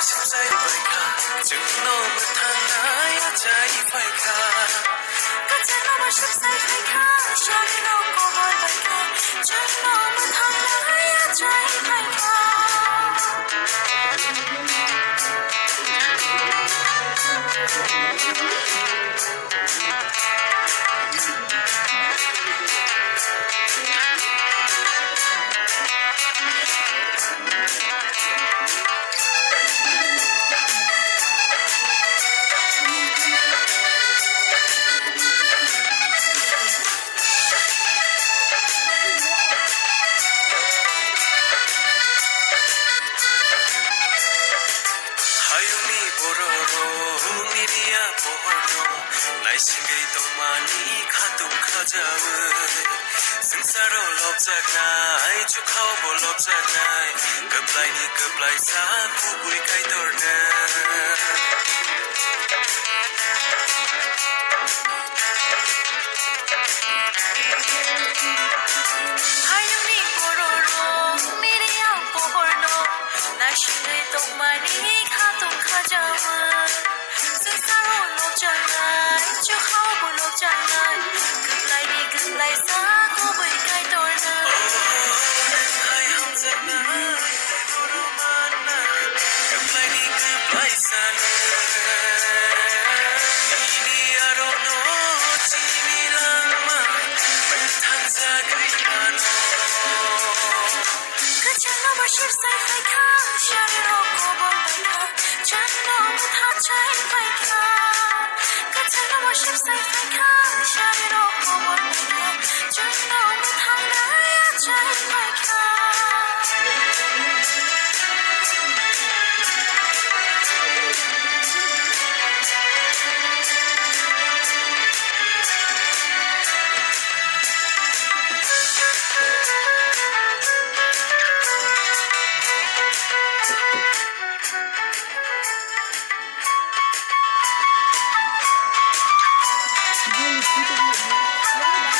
십사의 발카 증놈을 탕나야 자이 발카 끝에 십사의 발카 샤리 놓고 뭘 발카 증놈을 탕나야 자이 발카 하유미 보러로 미리야 보러 날씨가 동만이 가득하자의 승사로 럽작나이 축하오보 럽작나이 급라이니 급라이사 구구이 가이돌네 하유미 보러로 미리야 보러 날씨를 동만이 가득하자의 승사로 높잖아 축하오고 높잖아 급라이니 급라이사 구부이 가이돌네 하이 함자나 보러 만나 급라이니 급라이사는 이니야로 노지미랑마 물탄자 그이마노 끝에 십사의 발카 샤리 놓고 뭘 발카 증놈을 탕자이 발카 끝에 십사의 발카 샤리 놓고 뭘 발카 증놈을 탕나야 자이 발카 이거는 진짜